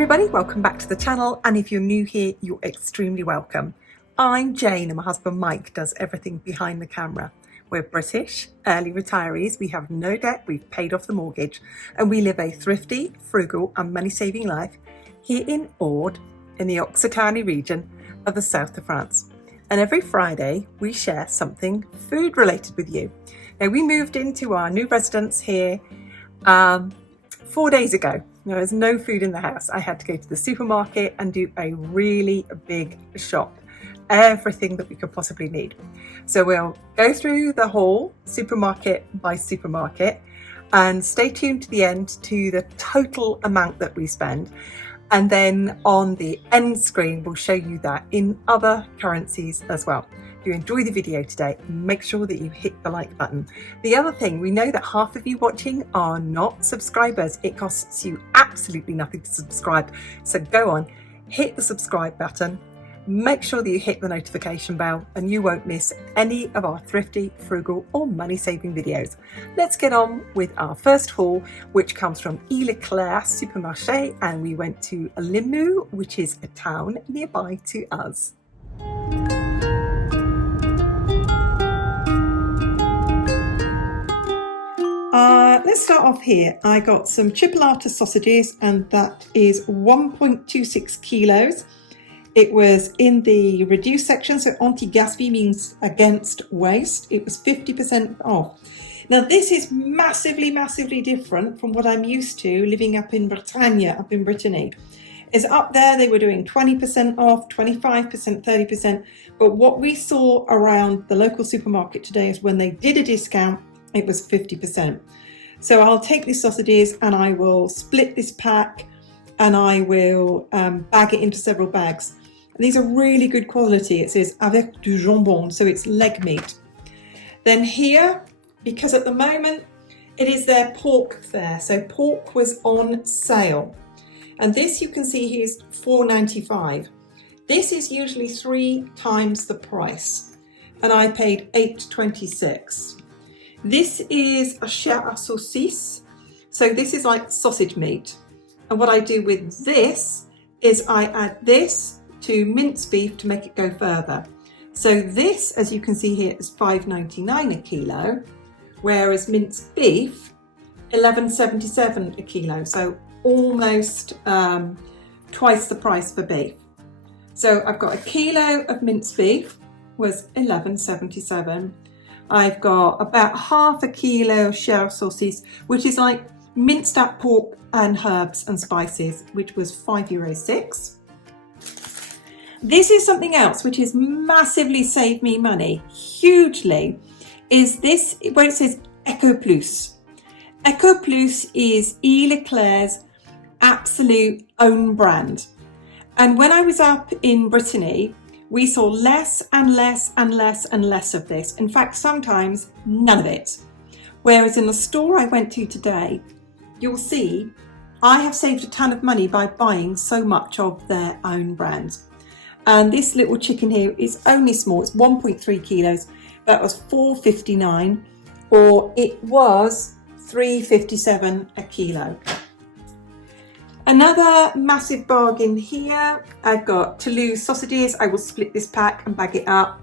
everybody, welcome back to the channel, and if you're new here, you're extremely welcome. I'm Jane and my husband Mike does everything behind the camera. We're British, early retirees, we have no debt, we've paid off the mortgage, and we live a thrifty, frugal and money-saving life here in Aude, in the Occitanie region of the south of France. And every Friday we share something food related with you. Now, we moved into our new residence here 4 days ago. There was no food in the house. I had to go to the supermarket and do a really big shop. Everything that we could possibly need. So we'll go through the whole supermarket by supermarket and stay tuned to the end to the total amount that we spend. And then on the end screen, we'll show you that in other currencies as well. If you enjoy the video today, make sure that you hit the like button. The other thing, we know that half of you watching are not subscribers. It costs you absolutely nothing to subscribe. So go on, hit the subscribe button. Make sure that you hit the notification bell and you won't miss any of our thrifty, frugal or money-saving videos. Let's get on with our first haul, which comes from Leclerc Supermarché, and we went to Limoux, which is a town nearby to us. Let's start off here. I got some chipolata sausages, and that is 1.26 kilos. It was in the reduced section, so anti-gaspi means against waste. It was 50% off. Now this is massively different from what I'm used to living up in Bretagne, up in Brittany. Is up there they were doing 20% off, 25%, 30%. But what we saw around the local supermarket today is when they did a discount, it was 50%. So I'll take these sausages and I will split this pack and I will bag it into several bags. And these are really good quality. It says avec du jambon, so it's leg meat. Then here, because at the moment it is their pork there, so pork was on sale. And this you can see here is $4.95. This is usually 3 times the price, and I paid $8.26. This is a chair à saucisse, so this is like sausage meat. And what I do with this is I add this to minced beef to make it go further. So this, as you can see here, is $5.99 a kilo, whereas minced beef, $11.77 a kilo. So almost twice the price for beef. So I've got a kilo of minced beef was $11.77. I've got about half a kilo of chair saucisse, which is like minced up pork and herbs and spices, which was €5.06. This is something else which has massively saved me money, hugely, is this where it says Eco Plus. Eco Plus is Leclerc's absolute own brand. And when I was up in Brittany, we saw less and less and less and less of this. In fact, sometimes none of it. Whereas in the store I went to today, you'll see I have saved a ton of money by buying so much of their own brand. And this little chicken here is only small, it's 1.3 kilos. That was $4.59, or it was $3.57 a kilo. Another massive bargain here. I've got Toulouse sausages. I will split this pack and bag it up.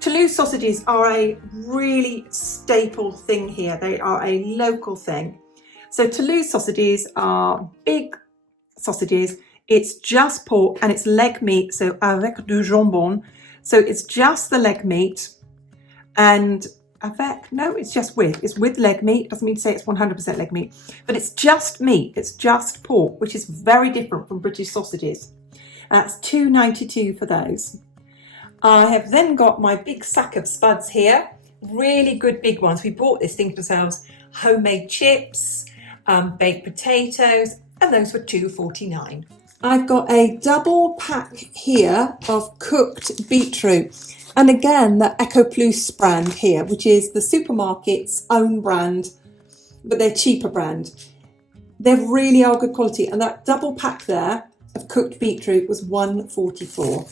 Toulouse sausages are a really staple thing here. They are a local thing. So Toulouse sausages are big sausages. It's just pork and it's leg meat, so avec du jambon. So it's just the leg meat, and it's just with. It's with leg meat. Doesn't mean to say it's 100% leg meat, but it's just meat. It's just pork, which is very different from British sausages. That's $2.92 for those. I have then got my big sack of spuds here. Really good big ones. We bought this thing for ourselves. Homemade chips, baked potatoes, and those were $2.49. I've got a double pack here of cooked beetroot. And again, the Eco Plus brand here, which is the supermarket's own brand, but they're cheaper brand. They really are good quality. And that double pack there of cooked beetroot was $1.44.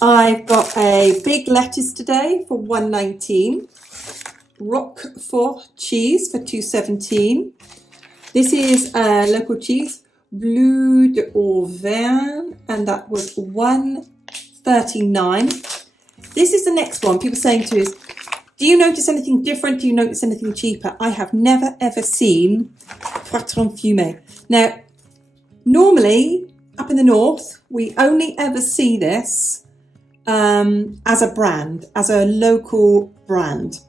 I've got a big lettuce today for $1.19. Roquefort cheese for $2.17. This is local cheese. Bleu de Auvergne, and that was $1.39. This is the next one. People saying to us, do you notice anything different? Do you notice anything cheaper? I have never ever seen Poitron Fumé. Now, normally up in the north, we only ever see this as a brand, as a local brand.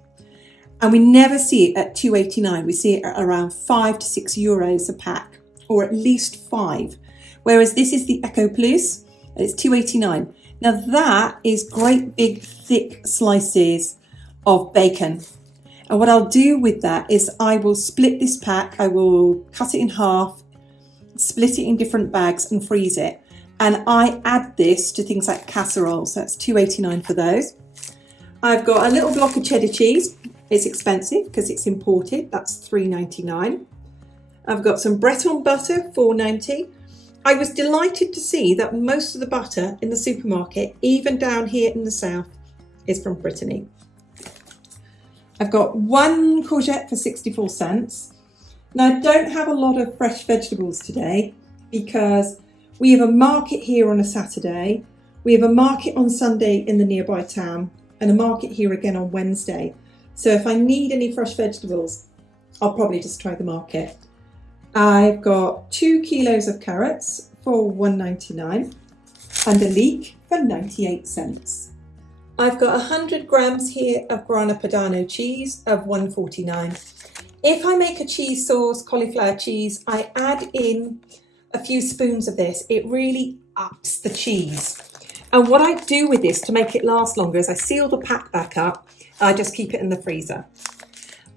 And we never see it at $2.89. We see it at around €5 to €6 a pack, or at least 5. Whereas this is the Eco Plus, and it's $2.89. Now that is great big thick slices of bacon. And what I'll do with that is I will split this pack, I will cut it in half, split it in different bags and freeze it. And I add this to things like casserole, so that's $2.89 for those. I've got a little block of cheddar cheese. It's expensive because it's imported, that's $3.99. I've got some Breton butter, $4.90. I was delighted to see that most of the butter in the supermarket, even down here in the south, is from Brittany. I've got one courgette for 64 cents. Now, I don't have a lot of fresh vegetables today because we have a market here on a Saturday. We have a market on Sunday in the nearby town and a market here again on Wednesday. So if I need any fresh vegetables, I'll probably just try the market. I've got 2 kilos of carrots for $1.99 and a leek for 98 cents. I've got 100 grams here of Grana Padano cheese of $1.49. If I make a cheese sauce, cauliflower cheese, I add in a few spoons of this. It really ups the cheese. And what I do with this to make it last longer is I seal the pack back up. I just keep it in the freezer.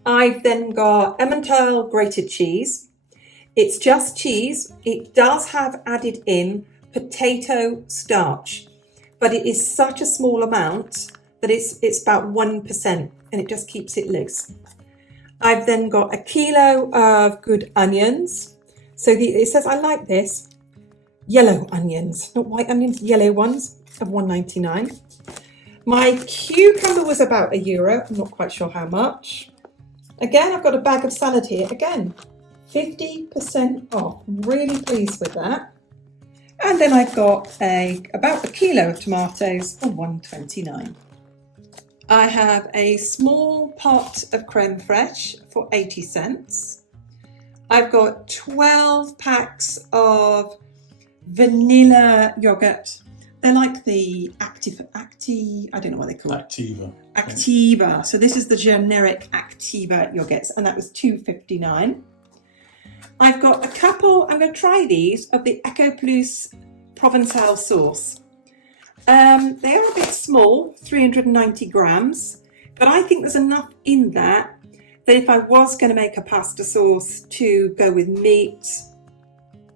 I've then got Emmental grated cheese. It's just cheese. It does have added in potato starch, but it is such a small amount that it's about 1% and it just keeps it loose. I've then got a kilo of good onions. So it says, I like this, yellow onions, not white onions, yellow ones of $1.99. My cucumber was about €1. I'm not quite sure how much. Again, I've got a bag of salad here. Again, 50% off. Really pleased with that. And then I've got about a kilo of tomatoes for $1.29. I have a small pot of creme fraiche for 80 cents. I've got 12 packs of vanilla yogurt. They're like the I don't know what they call it. Activa. So this is the generic Activa yogurts, and that was $2.59. I've got a couple, I'm going to try these, of the Eco Plus Provençal sauce. They are a bit small, 390 grams, but I think there's enough in that if I was going to make a pasta sauce to go with meat,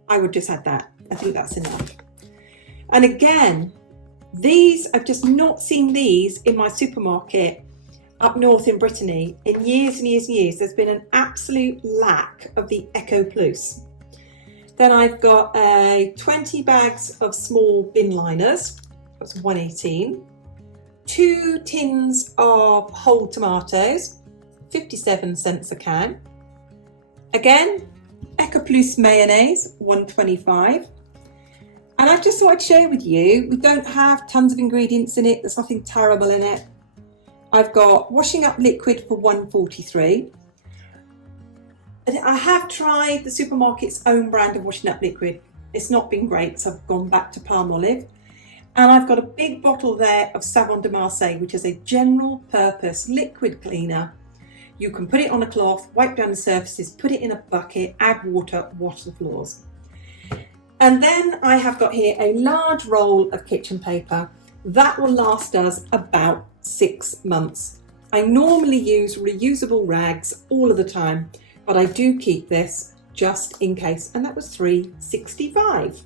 I would just add that. I think that's enough. And again, these, I've just not seen these in my supermarket up north in Brittany in years and years and years. There's been an absolute lack of the Eco Plus. Then I've got 20 bags of small bin liners. That's $1.18. 2 tins of whole tomatoes, 57 cents a can. Again, Eco Plus mayonnaise, $1.25. And I just thought I'd share with you, we don't have tons of ingredients in it. There's nothing terrible in it. I've got washing up liquid for $1.43. I have tried the supermarket's own brand of washing up liquid. It's not been great, so I've gone back to palm olive. And I've got a big bottle there of Savon de Marseille, which is a general purpose liquid cleaner. You can put it on a cloth, wipe down the surfaces, put it in a bucket, add water, wash the floors. And then I have got here a large roll of kitchen paper. That will last us about 6 months. I normally use reusable rags all of the time, but I do keep this just in case, and that was $3.65.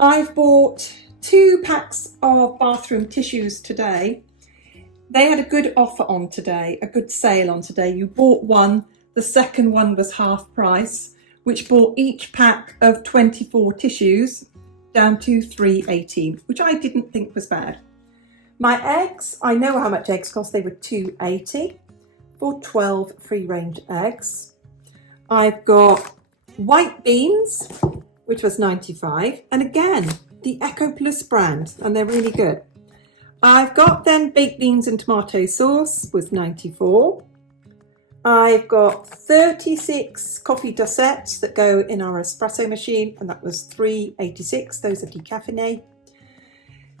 I've bought 2 packs of bathroom tissues today. They had a good offer on today, a good sale on today. You bought one, the second one was half price, which brought each pack of 24 tissues down to $3.18, which I didn't think was bad. My eggs, I know how much eggs cost. They were $2.80 for 12 free-range eggs. I've got white beans which was 95. And again, the Eco Plus brand, and they're really good. I've got then baked beans and tomato sauce was 94. I've got 36 coffee dosettes that go in our espresso machine, and that was 386. Those are decaffeinated.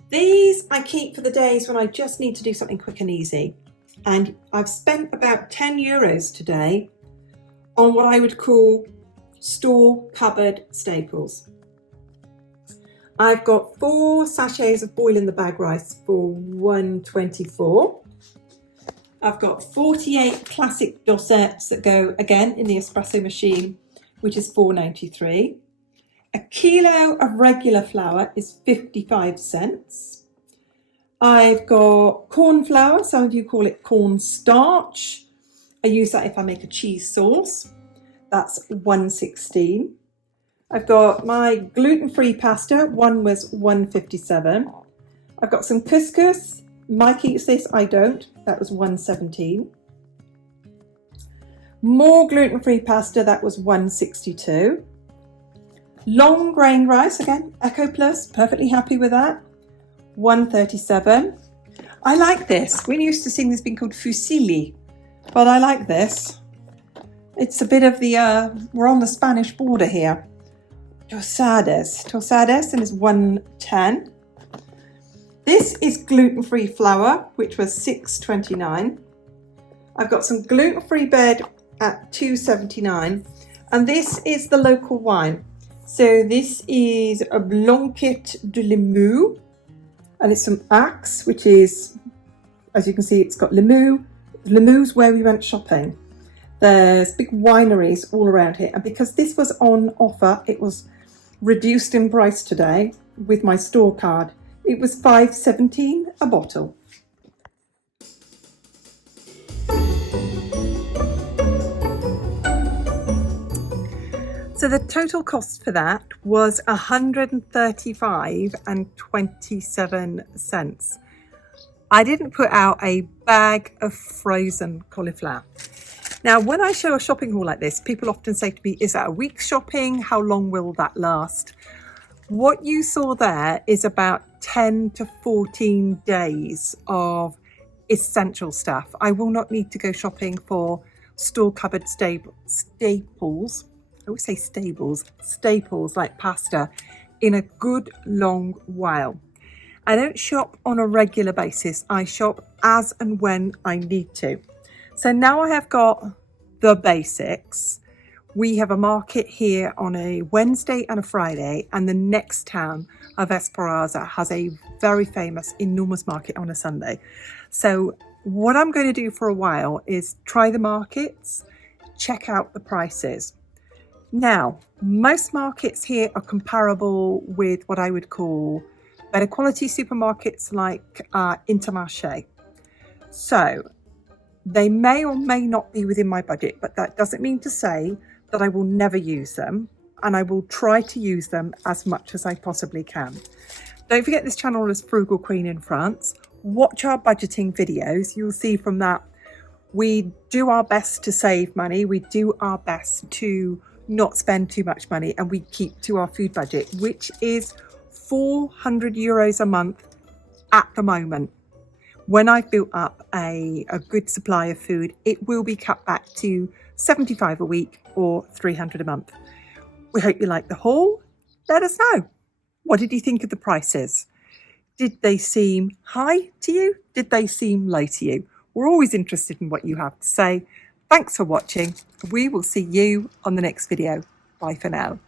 These I keep for the days when I just need to do something quick and easy. And I've spent about 10 euros today on what I would call store cupboard staples. I've got 4 sachets of boil in the bag rice for 124. I've got 48 classic dosettes that go again in the espresso machine, which is 4.93. A kilo of regular flour is 55 cents. I've got corn flour, some of you call it corn starch. I use that if I make a cheese sauce. That's 1.16. I've got my gluten-free pasta, one was 1.57. I've got some couscous. Mike eats this, I don't. That was 1.17. More gluten-free pasta, that was 1.62. Long grain rice, again, Eco Plus, perfectly happy with that. 1.37. I like this. We used to sing this thing called fusilli, but I like this. It's a bit of the, we're on the Spanish border here. Tostadas, and it's 1.10. This is gluten-free flour, which was 6.29. I've got some gluten-free bread at 2.79, and this is the local wine. So this is a Blanquette de Limoux, and it's from Axe, which is, as you can see, it's got Limoux. Limoux's where we went shopping. There's big wineries all around here, and because this was on offer, it was reduced in price today with my store card. It was 5.17 a bottle. So the total cost for that was 135.27. I didn't put out a bag of frozen cauliflower. Now, when I show a shopping haul like this, people often say to me, is that a week's shopping? How long will that last? What you saw there is about 10 to 14 days of essential stuff. I will not need to go shopping for store cupboard staples. I always say staples like pasta in a good long while. I don't shop on a regular basis. I shop as and when I need to. So now I have got the basics. We have a market here on a Wednesday and a Friday, and the next town of Esperanza has a very famous, enormous market on a Sunday. So what I'm going to do for a while is try the markets, check out the prices. Now, most markets here are comparable with what I would call better quality supermarkets like Intermarché. So they may or may not be within my budget, but that doesn't mean to say that I will never use them, and I will try to use them as much as I possibly can. Don't forget this channel is Frugal Queen in France. Watch our budgeting videos. You'll see from that we do our best to save money. We do our best to not spend too much money, and we keep to our food budget, which is 400 euros a month at the moment. When I've built up a good supply of food, it will be cut back to 75 a week or 300 a month. We hope you like the haul. Let us know. What did you think of the prices? Did they seem high to you? Did they seem low to you? We're always interested in what you have to say. Thanks for watching. We will see you on the next video. Bye for now.